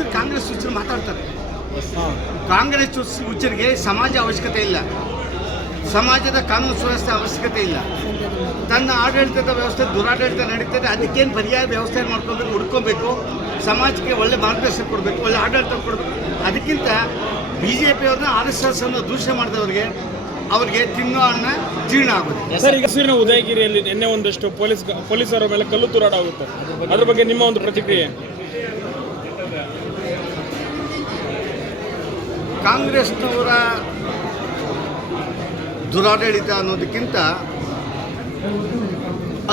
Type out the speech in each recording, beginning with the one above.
ಹುಚ್ಚರು ಕಾಂಗ್ರೆಸ್ ಹುಚ್ಚರು ಮಾತಾಡ್ತಾರೆ. ಕಾಂಗ್ರೆಸ್ ಹುಚ್ಚ- ಹುಚ್ಚರಿಗೆ ಸಮಾಜ ಅವಶ್ಯಕತೆ ಇಲ್ಲ. ಸಮಾಜದ ಕಾನೂನು ಸುವ್ಯವಸ್ಥೆ ಅವಶ್ಯಕತೆ ಇಲ್ಲ. ತನ್ನ ಆಡಳಿತದ ವ್ಯವಸ್ಥೆ ದುರಾಡಳಿತ ನಡೀತದೆ ಅದಕ್ಕೇನು ಪರ್ಯಾಯ ವ್ಯವಸ್ಥೆ ಮಾಡ್ಕೊಬೇಕು ಹುಡ್ಕೊಬೇಕು ಸಮಾಜಕ್ಕೆ ಒಳ್ಳೆ ಮಾರ್ಗದರ್ಶನ ಕೊಡಬೇಕು ಒಳ್ಳೆ ಆಡಳಿತ ಕೊಡಬೇಕು. ಅದಕ್ಕಿಂತ ಬಿ ಜೆ ಪಿಯವ್ರನ್ನ ಆರ್ ಎಸ್ ಎಸ್ ಅನ್ನು ದೂಷಣೆ ಮಾಡಿದವ್ರಿಗೆ ಅವ್ರಿಗೆ ತಿನ್ನೋ ಅನ್ನ ಜೀರ್ಣ ಆಗುತ್ತೆ ಸರ್ ಈಗ ಹಸಿರಿನ ಉದಯಗಿರಿಯಲ್ಲಿ ನಿನ್ನೆ ಒಂದಷ್ಟು ಪೊಲೀಸ್ ಪೊಲೀಸರ ಮೇಲೆ ಕಲ್ಲು ತೂರಾಟ ಆಗುತ್ತೆ. ಅದ್ರ ಬಗ್ಗೆ ನಿಮ್ಮ ಒಂದು ಪ್ರತಿಕ್ರಿಯೆ? ಕಾಂಗ್ರೆಸ್ನವರ ದುರಾಡಳಿತ ಅನ್ನೋದಕ್ಕಿಂತ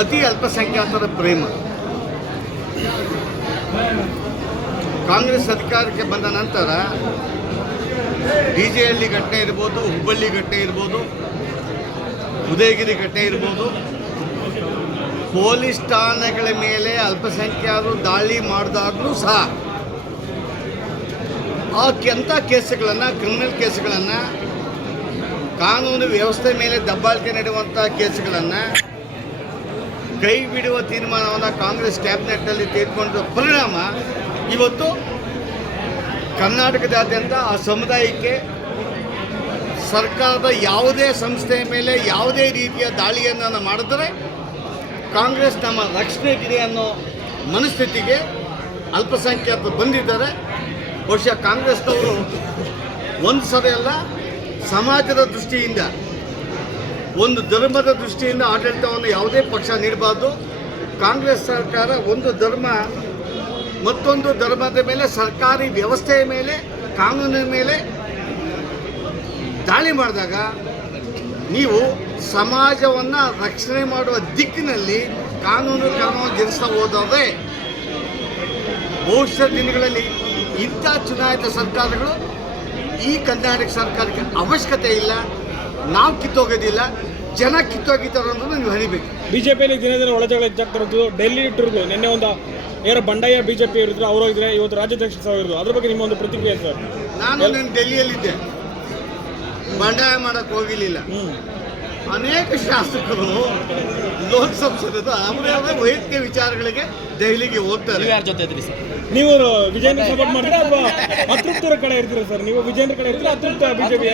ಅತಿ ಅಲ್ಪಸಂಖ್ಯಾತರ ಪ್ರೇಮ. ಕಾಂಗ್ರೆಸ್ ಅಧಿಕಾರಕ್ಕೆ ಬಂದ ನಂತರ ಡಿ ಜೆ ಹಳ್ಳಿ ಘಟನೆ ಇರ್ಬೋದು, ಹುಬ್ಬಳ್ಳಿ ಘಟನೆ ಇರ್ಬೋದು, ಉದಯಗಿರಿ ಘಟನೆ ಇರ್ಬೋದು, ಪೊಲೀಸ್ ಠಾಣೆಗಳ ಮೇಲೆ ಅಲ್ಪಸಂಖ್ಯಾತರು ದಾಳಿ ಮಾಡಿದಾಗಲೂ ಸಹ ಆ ಕೆಂಥ ಕೇಸುಗಳನ್ನು ಕ್ರಿಮಿನಲ್ ಕೇಸುಗಳನ್ನು, ಕಾನೂನು ವ್ಯವಸ್ಥೆ ಮೇಲೆ ದಬ್ಬಾಳಿಕೆ ನಡೆಯುವಂಥ ಕೇಸುಗಳನ್ನು ಕೈ ಬಿಡುವ ತೀರ್ಮಾನವನ್ನು ಕಾಂಗ್ರೆಸ್ ಕ್ಯಾಬಿನೆಟ್ನಲ್ಲಿ ತೆಗೆದುಕೊಂಡ ಪರಿಣಾಮ ಇವತ್ತು ಕರ್ನಾಟಕದಾದ್ಯಂತ ಆ ಸಮುದಾಯಕ್ಕೆ ಸರ್ಕಾರದ ಯಾವುದೇ ಸಂಸ್ಥೆಯ ಮೇಲೆ ಯಾವುದೇ ರೀತಿಯ ದಾಳಿಯನ್ನು ಮಾಡಿದರೆ ಕಾಂಗ್ರೆಸ್ ನಮ್ಮ ರಕ್ಷಣೆಗಿದೆ ಅನ್ನೋ ಮನಸ್ಥಿತಿಗೆ ಅಲ್ಪಸಂಖ್ಯಾತರು ಬಂದಿದ್ದಾರೆ. ಬಹುಶಃ ಕಾಂಗ್ರೆಸ್ನವರು ಒಂದು ಸರಿ ಅಲ್ಲ, ಸಮಾಜದ ದೃಷ್ಟಿಯಿಂದ, ಒಂದು ಧರ್ಮದ ದೃಷ್ಟಿಯಿಂದ ಆಡಳಿತವನ್ನು ಯಾವುದೇ ಪಕ್ಷ ನೀಡಬಾರ್ದು. ಕಾಂಗ್ರೆಸ್ ಸರ್ಕಾರ ಒಂದು ಧರ್ಮ, ಮತ್ತೊಂದು ಧರ್ಮದ ಮೇಲೆ, ಸರ್ಕಾರಿ ವ್ಯವಸ್ಥೆಯ ಮೇಲೆ, ಕಾನೂನಿನ ಮೇಲೆ ದಾಳಿ ಮಾಡಿದಾಗ ನೀವು ಸಮಾಜವನ್ನು ರಕ್ಷಣೆ ಮಾಡುವ ದಿಕ್ಕಿನಲ್ಲಿ ಕಾನೂನು ಕ್ರಮವನ್ನು ಜರುಗಿಸ್ತಾ ಹೋದರೆ ಭವಿಷ್ಯ ದಿನಗಳಲ್ಲಿ ಇಂಥ ಚುನಾಯಿತ ಸರ್ಕಾರಗಳು ಈ ಕರ್ನಾಟಕ ಸರ್ಕಾರಕ್ಕೆ ಅವಶ್ಯಕತೆ ಇಲ್ಲ. ನಾವು ಕಿತ್ತೋಗೋದಿಲ್ಲ. ಜನ ಕಿತ್ತೋಗಿದ್ದಾರೆ ಅನ್ನೋದು ನೀವು ಹರಿಬೇಕು ಬಿಜೆಪಿಯಲ್ಲಿ ದಿನ ದಿನ ಒಳಜಗಳ ಹೆಚ್ಚಾಗ್ತಿರೋದು ಡೆಲ್ಲಿ ಇಟ್ಟಿರೋದು. ನಿನ್ನೆ ಒಂದು ಯಾರೋ ಬಂಡಾಯ ಬಿಜೆಪಿ ಇರಿದ್ರು ಅವ್ರು ಹೋಗಿದ್ರೆ ಇವತ್ತು ರಾಜ್ಯಾಧ್ಯಕ್ಷ ಸಹ ಇರೋದು. ಅದ್ರ ಬಗ್ಗೆ ನಿಮ್ಮ ಒಂದು ಪ್ರತಿಕ್ರಿಯೆ ಸರ್? ನಾನು ನಾನು ಡೆಲ್ಲಿಯಲ್ಲಿದ್ದೆ. ಬಂಡಾಯ ಮಾಡಕ್ಕೆ ಹೋಗಿರಲಿಲ್ಲ. ಅನೇಕ ಶಾಸಕರು ಲೋಕಸಭೆ ಅವರೇ ಅವರೇ ವೈಯಕ್ತಿಕ ವಿಚಾರಗಳಿಗೆ ದೆಹಲಿಗೆ ಹೋಗ್ತಾರೆ. ಯಾರ ಜೊತೆ ಇದ್ರಿ ಸರ್. ನೀವು ವಿಜೇಂದ್ರ ಸಪೋರ್ಟ್ ಮಾಡ್ತೀರಾ ಅಥವಾ ಅತೃಪ್ತರ ಕಡೆ ಇರ್ತೀರಾ ಸರ್? ನೀವು ವಿಜೇಂದ್ರ ಕಡೆ ಇರ್ತೀರಾ ಅತೃಪ್ತ ಬಿಜೆಪಿ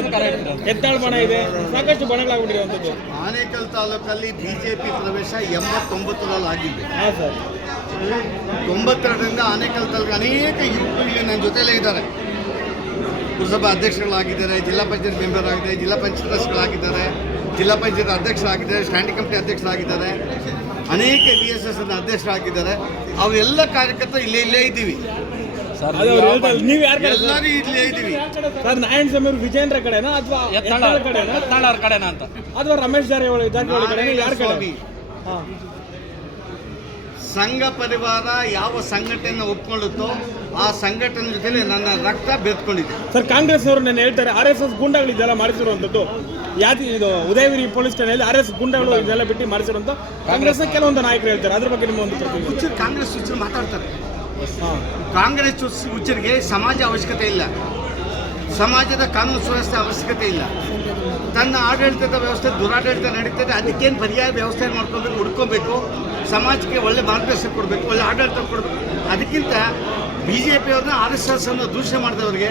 ಎತ್ತಾಳ ಬಣ ಇದೆ ಸಾಕಷ್ಟು ಬಣಗಳಾಗ್ಬಿಟ್ಟಿರುವಂಥದ್ದು. ಆನೇಕಲ್ ತಾಲೂಕಲ್ಲಿ ಬಿಜೆಪಿ ಪ್ರವೇಶ ಎಂಬತ್ತೊಂಬತ್ತರಲ್ಲಿ ಆಗಿದೆ ಹಾಂ ಸರ್. ತೊಂಬತ್ತೆರಡರಿಂದ ಆನೇಕಲ್ ತಾಲೂಕು ಅನೇಕ ಯುವಕರು ನನ್ನ ಜೊತೆಲೇ ಇದ್ದಾರೆ. ಪುರಸಭಾ ಅಧ್ಯಕ್ಷಗಳಾಗಿದ್ದಾರೆ ಜಿಲ್ಲಾ ಪಂಚಾಯತ್ ಮೆಂಬರ್ ಆಗಿದ್ದಾರೆ ಜಿಲ್ಲಾ ಪಂಚಾಯತ್ ಸದಸ್ಯಗಳಾಗಿದ್ದಾರೆ ಜಿಲ್ಲಾ ಪಂಚಾಯತ್ ಅಧ್ಯಕ್ಷರಾಗಿದ್ದಾರೆ ಸ್ಟ್ಯಾಂಡಿಂಗ್ ಕಮಿಟಿ ಅಧ್ಯಕ್ಷರಾಗಿದ್ದಾರೆ. ಅನೇಕ ಬಿ ಎಸ್ ಎಸ್ ಅಧ್ಯಕ್ಷರಾಗಿದ್ದಾರೆ. ಅವರೆಲ್ಲ ಕಾರ್ಯಕರ್ತರು ಇಲ್ಲೇ ಇಲ್ಲೇ ಇದ್ದೀವಿ. ಸರ್ ಅದು ನೀವು ಯಾರ ಕಡೆ? ಎಲ್ಲರೂ ಇಲ್ಲೇ ಇದ್ದೀವಿ. ಸರ್ ನಾರಾಯಣ ಸ್ವಾಮಿ ಅವರು ವಿಜೇಂದ್ರ ಕಡೆನಾ ಅಥವಾ ಎತ್ತಾಳ ಕಡೆನಾ? ಎತ್ತಾಳ ಅವ್ರ ಕಡೆನಾ ಅಂತ. ಅಥವಾ ರಮೇಶ್ ಜಾರಕಿಹೊಳಿ ಜಾರಕಿಹೊಳಿ ಇಲ್ಲಿ ಯಾರ ಕಡೆ? ಸಂಘ ಪರಿವಾರ ಯಾವ ಸಂಘಟನೆ ಒಪ್ಕೊಳ್ಳುತ್ತೋ ಆ ಸಂಘಟನೆ ಜೊತೆ ನನ್ನ ರಕ್ತ ಬೆತ್ಕೊಂಡಿದೆ ಸರ್ ಕಾಂಗ್ರೆಸ್ ಅವರು ನಾನು ಹೇಳ್ತಾರೆ ಆರ್ ಎಸ್ ಎಸ್ ಗುಂಡಗಳು ಮಾಡಿಸಿರುವಂತದ್ದು ಮಾಡಿಸಿರುವಂಥದ್ದು. ಯಾತಿ ಇದು ಉದಯಗಿರಿ ಪೊಲೀಸ್ ಠಾಣೆಯಲ್ಲಿ ಆರ್ ಎಸ್ ಗುಂಡಗಳು ಇದೆಲ್ಲ ಬಿಟ್ಟು ಮಾಡಿಸಿರುವಂತ ಕಾಂಗ್ರೆಸ್ನ ಕೆಲವೊಂದು ನಾಯಕರು ಹೇಳ್ತಾರೆ. ಅದ್ರ ಬಗ್ಗೆ ನಿಮ್ಮ ಒಂದು ಹುಚ್ಚರು ಕಾಂಗ್ರೆಸ್ ಹುಚ್ಚರು ಮಾತಾಡ್ತಾರೆ. ಕಾಂಗ್ರೆಸ್ ಹುಚ್ಚ- ಹುಚ್ಚರಿಗೆ ಸಮಾಜ ಅವಶ್ಯಕತೆ ಇಲ್ಲ. ಸಮಾಜದ ಕಾನೂನು ಸುವ್ಯವಸ್ಥೆ ಅವಶ್ಯಕತೆ ಇಲ್ಲ. ತನ್ನ ಆಡಳಿತದ ವ್ಯವಸ್ಥೆ ದುರಾಡಳಿತ ನಡೀತದೆ. ಅದಕ್ಕೇನು ಪರ್ಯಾಯ ವ್ಯವಸ್ಥೆ ಮಾಡ್ಕೊಂಡು ಹುಡ್ಕೋಬೇಕು. ಸಮಾಜಕ್ಕೆ ಒಳ್ಳೆ ಮಾರ್ಗದರ್ಶನ ಕೊಡಬೇಕು ಒಳ್ಳೆ ಆಡಳಿತ ಕೊಡಬೇಕು. ಅದಕ್ಕಿಂತ ಬಿ ಜೆ ಪಿಯವ್ರನ್ನ ಆರ್ ಎಸ್ ಎಸ್ ಅನ್ನು ದೂಷಣೆ ಮಾಡಿದವ್ರಿಗೆ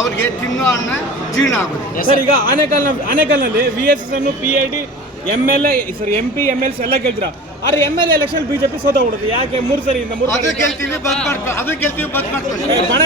ಅವ್ರಿಗೆ ತಿನ್ನೋ ಅನ್ನ ಜೀರ್ಣ ಆಗುತ್ತೆ. ಸರ್ ಈಗ ಆನೇಕಲ್ನ ಆನೆಕಲ್ನಲ್ಲಿ ವಿ ಎಸ್ ಎಸ್ ಅನ್ನು P I D M L A sir M P M L ಎಲ್ಲ ಗೆಲ್ತೀರ ಆದ್ರೆ ಎಂ ಎಲ್ ಎಲೆಕ್ಷನ್ ಬಿಜೆಪಿ ಸೋತ ಬಿಡುತ್ತೆ ಯಾಕೆ ಮೂರು ಸರಿ ಇಂದ ಮೂರು ಅದು ಗೆಲ್ತೀವಿ ಬಂದ್ ಮಾಡ್ಕೊ ಅದು ಗೆಲ್ತೀವಿ ಬಂದ್ ಮಾಡ್ಕೊಳ್ಳಿ ಬಣ